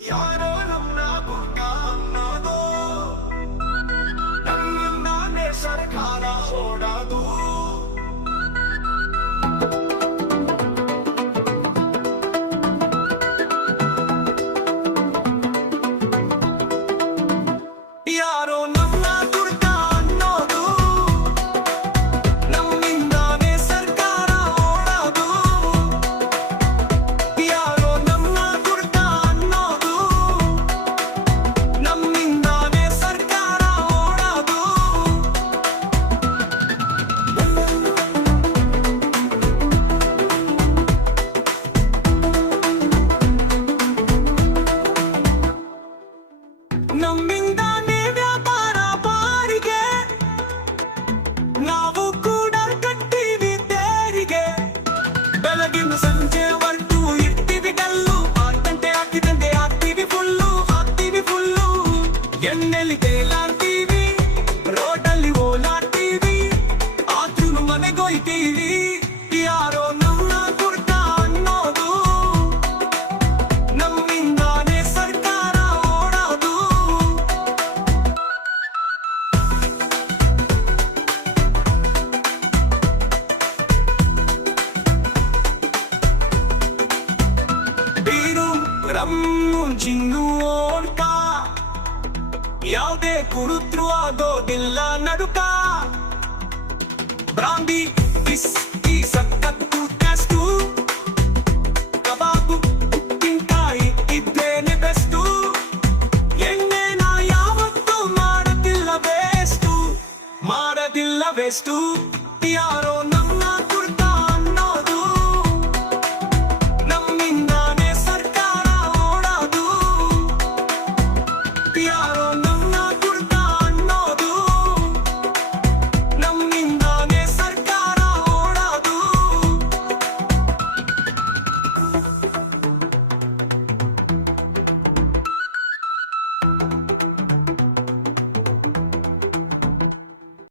ಯಾರೋ ನಮ್ನ ಗುರ್ಕ ಅನ್ನೋದು ನಮ್ಮಿಂದಾನೇ ಸರ್ಕಾರ ಓಡೋದು. ಯಾರೋ ನಮ್ನ ಗುರ್ಕ ಅನ್ನೋದು ನಮ್ಮಿಂದಾನೇ ಸರ್ಕಾರ ಓಡೋದು. ಯಾರೋ ನಮ್ನ ಗುರ್ಕ ಅನ್ನೋದು ನಮ್ಮಿಂದಾನೇ ಸರ್ಕಾರ ಓಡೋದು. ನಮ್ಮಿಂದಾನೇ ವ್ಯಾಪಾರ ಬಾರಿಗೆ ನಾವು ಕೂಡ ಕಟ್ತೀವಿ ತೆರಿಗೆ. ಬೆಳಗಿನ ಸಂಜೆವರೆಗೂ ಇರ್ತೀವಿ ಡಲ್ಲು, 6 ಗಂಟೆ ಆಗ್ತಿದ್ದಂತೆ ಆಗ್ತೀವಿ ಫುಲ್ಲು. ಎಣ್ಣೆಲಿ ತೇಲಾಡ್ತೀವಿ, ರೋಡಲ್ಲಿ ಓಲಾಡ್ತೀವಿ, ಆದ್ರೂ ಮನೆಗೋಯ್ತೀವಿ. ಯಾರೋ ನಮ್ಮ ಗುರ್ತ ಅನ್ನೋದು ನಮ್ಮಿಂದಾನೇ ಸರ್ಕಾರ ಓಡೋದು. ಬೀರು ರಮ್ಮು ಜಿನ್ನು ಓಡ್ಕ ಯಾವುದೇ ಕುಡಿದ್ರೂ ಆಗೋದಿಲ್ಲ ನಡುಕ. ಬ್ರಾಂದಿ ಬಿಸ್ಕಿ ಸಕ್ಕತ್ತು ಟೆಸ್ಟು, ಕಬಾಬು ಉಪ್ಪಿನಕಾಯಿ ಇದ್ದೇನೆ ಬೆಸ್ಟು. ಎಣ್ಣೆನ ಯಾವತ್ತೂ ಮಾಡೋದಿಲ್ಲ ವೇಸ್ಟು. ಯಾರೋ ನಮ್ಮ ಗುರ್ತ ಅನ್ನೋದು ನಮ್ಮಿಂದಾನೇ ಸರ್ಕಾರ ಓಡೋದು. ಯಾರೋ